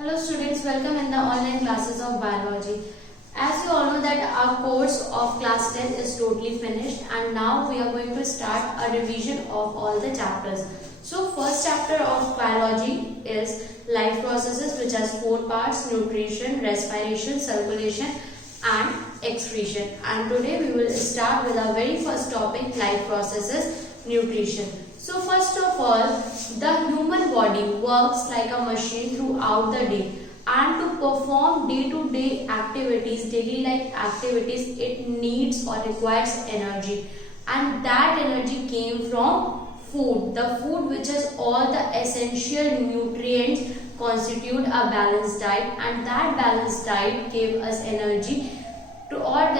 Hello students, welcome in the online classes of biology. As you all know that our course of class 10 is totally finished and now we are going to start a revision of all the chapters. So first chapter of biology is life processes, which has 4 parts: nutrition, respiration, circulation and excretion. And today we will start with our very first topic, life processes, nutrition. So first of all, the human body works like a machine throughout the day, and to perform day-to-day activities, daily life activities, it needs or requires energy, and that energy came from food. The food which has all the essential nutrients constitute a balanced diet, and that balanced diet gave us energy to all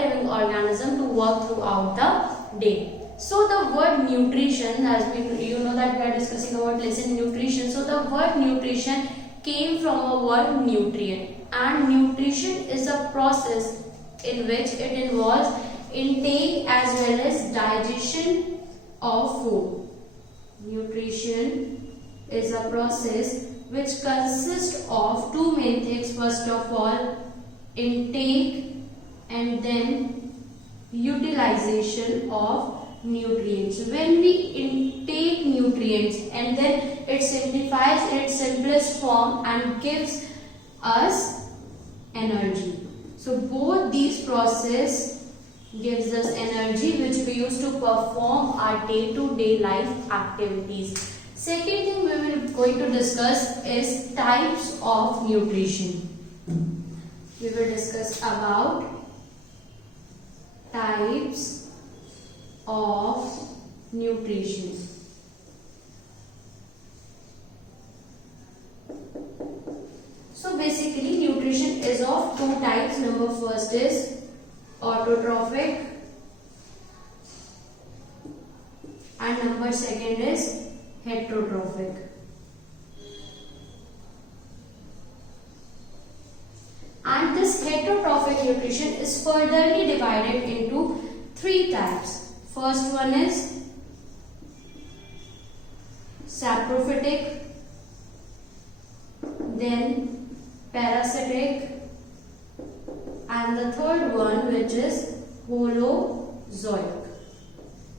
living organisms to work throughout the day. So the word nutrition, as you know that we are discussing about lesson nutrition. So the word nutrition came from a word nutrient, and nutrition is a process in which it involves intake as well as digestion of food. Nutrition is a process which consists of two main things. First of all, intake and then utilization of nutrients. When we intake nutrients and then it simplifies in its simplest form and gives us energy. So both these process gives us energy which we use to perform our day-to-day life activities. Second thing we will going to discuss is types of nutrition. We will discuss about types of nutrition. So basically nutrition is of two types. Number first is autotrophic and number second is heterotrophic. And this heterotrophic nutrition is furtherly divided into three types. First one is saprophytic, then parasitic, and the third one which is holozoic.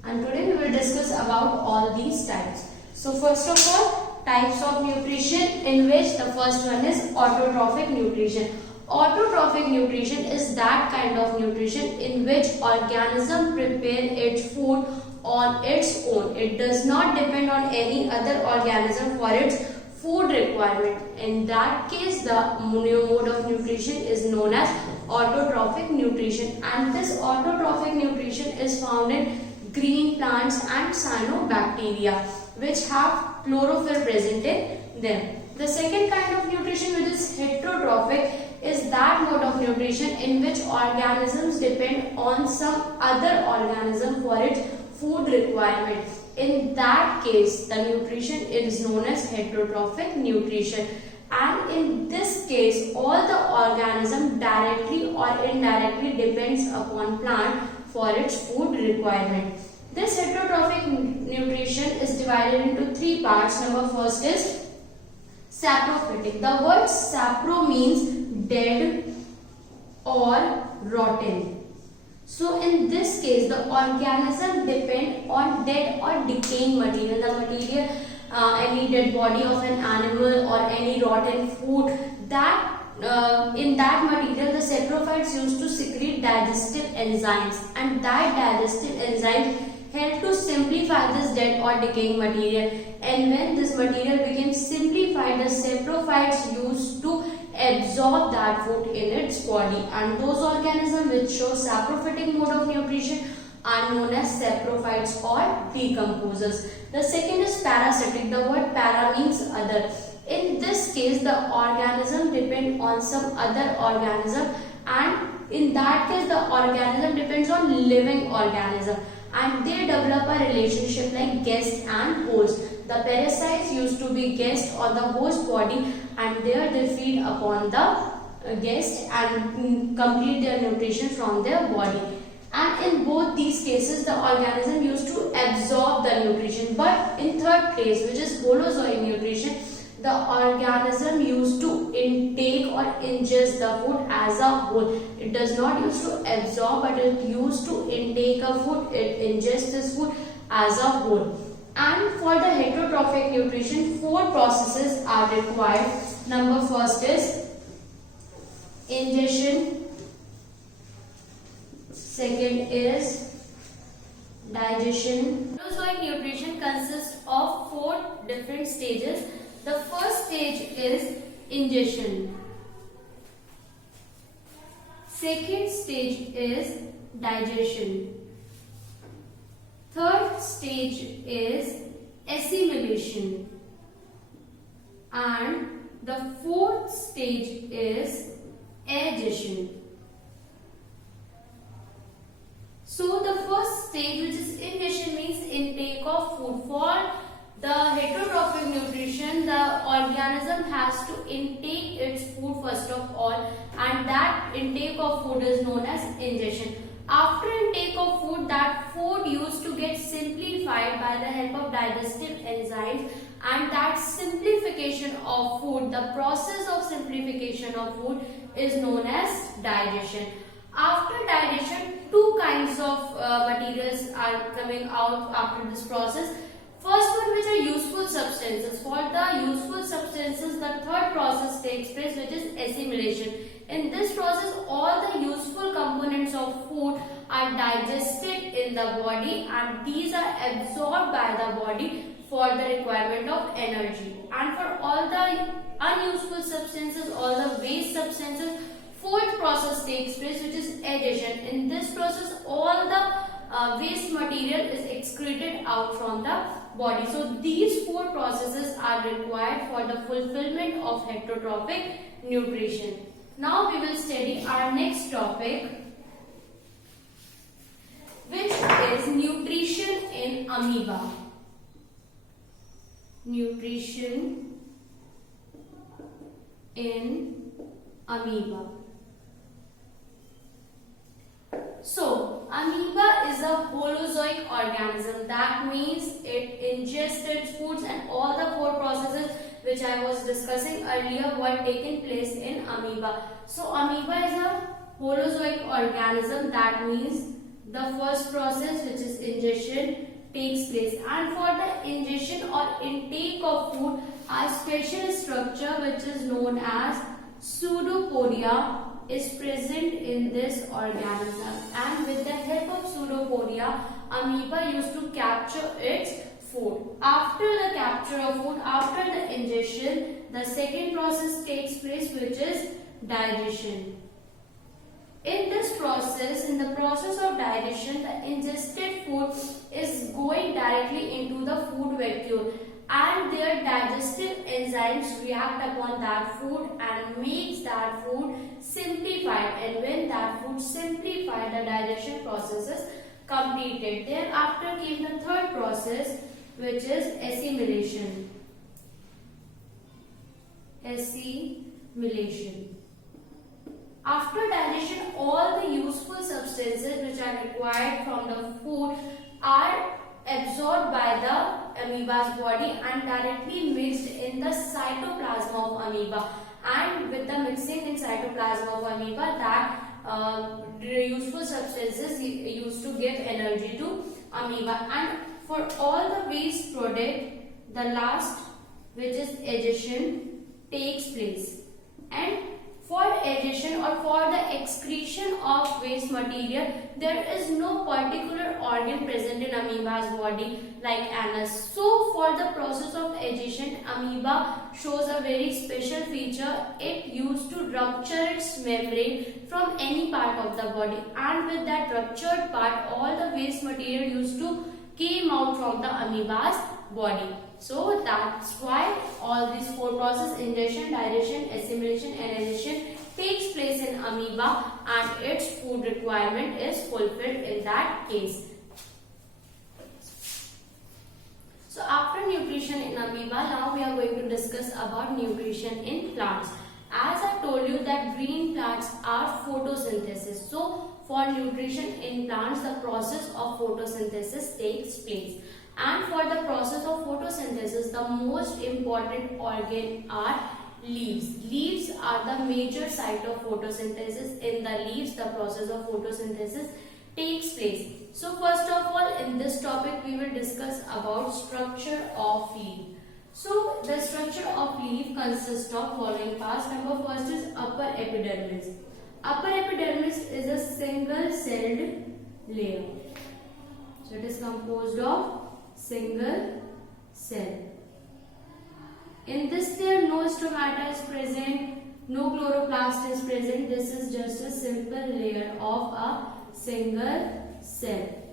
And today we will discuss about all these types. So first of all, types of nutrition, in which the first one is autotrophic nutrition. Autotrophic nutrition is that kind of nutrition in which organism prepare its food on its own. It does not depend on any other organism for its food requirement. In that case, the new mode of nutrition is known as autotrophic nutrition, and this autotrophic nutrition is found in green plants and cyanobacteria which have chlorophyll present in them. The second kind of nutrition, which is heterotrophic, is that mode of nutrition in which organisms depend on some other organism for its food requirement. In that case, the nutrition is known as heterotrophic nutrition, and in this case all the organism directly or indirectly depends upon plant for its food requirement. This heterotrophic nutrition is divided into three parts. Number first is saprophytic. The word sapro means dead or rotten. So in this case, the organism depend on dead or decaying material. The material, any dead body of an animal or any rotten food, that in that material the saprophytes used to secrete digestive enzymes, and that digestive enzymes help to simplify this dead or decaying material. And when this material became simplified, the saprophytes used to absorb that food in its body, and those organisms which show saprophytic mode of nutrition are known as saprophytes or decomposers. The second is parasitic. The word para means other. In this case, the organism depend on some other organism, and in that case the organism depends on living organism, and they develop a relationship like guest and host. The parasites used to be guest on the host body, and there they feed upon the guest and complete their nutrition from their body. And in both these cases the organism used to absorb the nutrition. But in third place, which is holozoic nutrition, the organism used to intake or ingest the food as a whole. It does not use to absorb, but it used to intake a food, it ingests this food as a whole. And for the heterotrophic nutrition, 4 processes are required. Number first is ingestion, second is digestion. Holozoic nutrition consists of 4 different stages. The first stage is ingestion. Second stage is digestion. Third stage is assimilation. And the fourth stage is addition. So the first stage, which is ingestion, means intake of food. For the heterotrophic nutrition, the organism has to intake its food first of all, and that intake of food is known as ingestion. After intake of food, that food used to get simplified by the help of digestive enzymes, and that simplification of food, the process of simplification of food, is known as digestion. After digestion, 2 kinds of materials are coming out after this process. First one, which are useful substances. For the useful substances, the third process takes place, which is assimilation. In this process, all the useful components of food are digested in the body, and these are absorbed by the body for the requirement of energy. And for all the unuseful substances, all the waste substances, fourth process takes place, which is addition. In this process, all the waste material is excreted out from the body. So these 4 processes are required for the fulfillment of heterotrophic nutrition. Now we will study our next topic, which is nutrition in amoeba. Nutrition in amoeba. So, amoeba is a holozoic organism. That means it ingests its foods, and all the 4 processes which I was discussing earlier were taking place in amoeba. So, amoeba is a holozoic organism. That means the first process, which is ingestion, takes place. And for the ingestion or intake of food, a special structure which is known as pseudopodia is present in this organism, and with the help of pseudopodia, amoeba used to capture its food. After the capture of food, after the ingestion, the second process takes place, which is digestion. In this process, in the process of digestion, the ingested food is going directly into the food vacuole, and their digestive enzymes react upon that food and makes that food simplified, and when that food simplified, the digestion process is completed. Thereafter came the third process, which is assimilation. Assimilation. After digestion, all the useful substances which are required from the food are absorbed by the amoeba's body and directly mixed in the cytoplasm of amoeba. And with the mixing in cytoplasm of amoeba, that useful substances used to give energy to amoeba. And for all the waste product, the last, which is addition, takes place. And for addition or for the excretion of waste material, there is no particular organ present in amoeba's body like anus. So for the process of addition, amoeba shows a very special feature. It used to rupture its membrane from any part of the body, and with that ruptured part, all the waste material used to came out from the amoeba's body. So that's why all these 4 processes, ingestion, digestion, assimilation and addition, takes place in amoeba, and its food requirement is fulfilled in that case. So after nutrition in amoeba, now we are going to discuss about nutrition in plants. As I told you that green plants are photosynthesis. So for nutrition in plants, the process of photosynthesis takes place. And for the process of photosynthesis, the most important organ are leaves. Leaves are the major site of photosynthesis. In the leaves, the process of photosynthesis takes place. So first of all, in this topic, we will discuss about structure of leaf. So the structure of leaf consists of following parts. Number first is upper epidermis. Upper epidermis is a single celled layer. So it is composed of single cell. In this layer, no stomata is present, no chloroplast is present. This is just a simple layer of a single cell.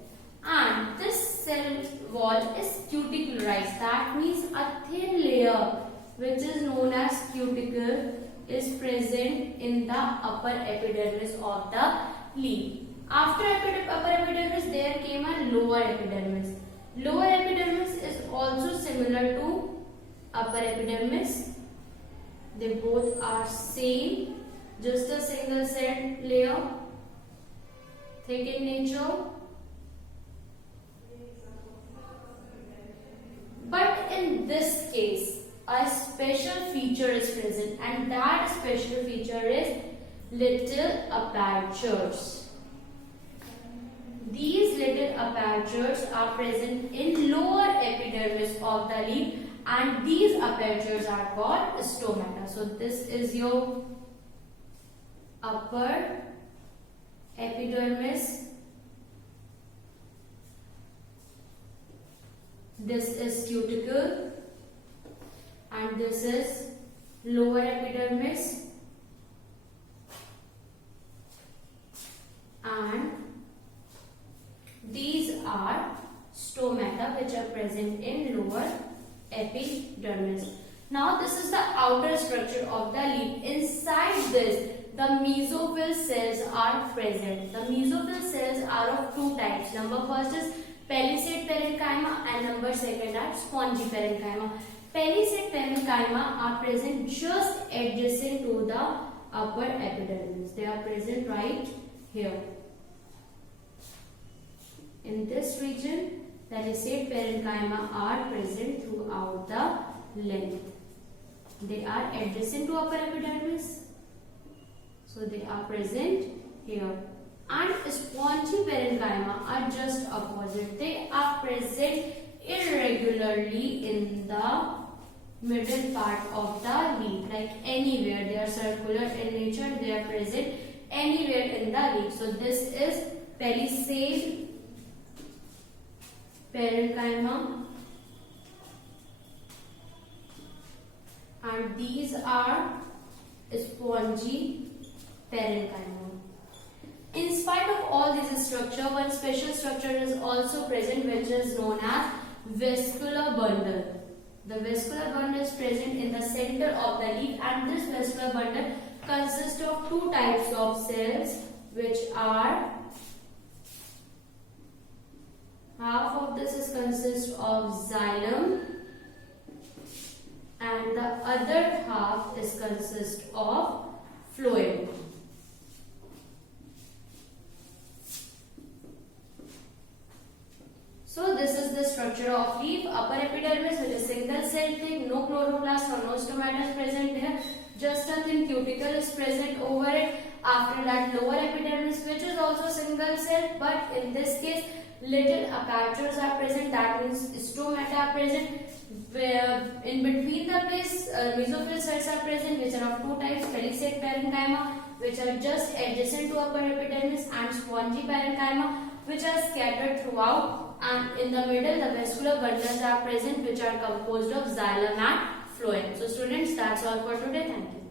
And this cell wall is cuticularized. That means a thin layer which is known as cuticle is present in the upper epidermis of the leaf. After upper epidermis, there came a lower epidermis. Lower epidermis is also similar to upper epidermis. They both are same, just a single cell layer, thick in nature. But in this case, a special feature is present, and that special feature is little apertures. These little apertures are present in lower epidermis of the leaf, and these apertures are called stomata. So this is your upper epidermis. This is cuticle, and this is lower epidermis, and these are stomata which are present in lower epidermis. Now this is the outer structure of the leaf. Inside this, the mesophyll cells are present. The mesophyll cells are of two types. Number first is palisade parenchyma, and number second are spongy parenchyma. Palisade parenchyma are present just adjacent to the upper epidermis. They are present right here. In this region, palisade parenchyma are present throughout the length. They are adjacent to upper epidermis, so they are present here. And spongy parenchyma are just opposite. They are present irregularly in the middle part of the leaf, like anywhere. They are circular in nature. They are present anywhere in the leaf. So this is palisade parenchyma, and these are spongy parenchyma. In spite of all this structure, one special structure is also present, which is known as vascular bundle. The vascular bundle is present in the center of the leaf, and this vascular bundle consists of two types of cells, which are half of this is consists of xylem, and the other half is consist of phloem. So this is the structure of leaf. Upper epidermis, which is single cell thing, no chloroplast or no stomata is present here. Just a thin cuticle is present over it. After that, lower epidermis, which is also single cell, but in this case, little apertures are present. That means stomata are present. Where in between the place, mesophyll cells are present, which are of two types: palisade parenchyma, which are just adjacent to upper epidermis, and spongy parenchyma, which are scattered throughout. And in the middle, the vascular bundles are present, which are composed of xylem and phloem. So students, that's all for today. Thank you.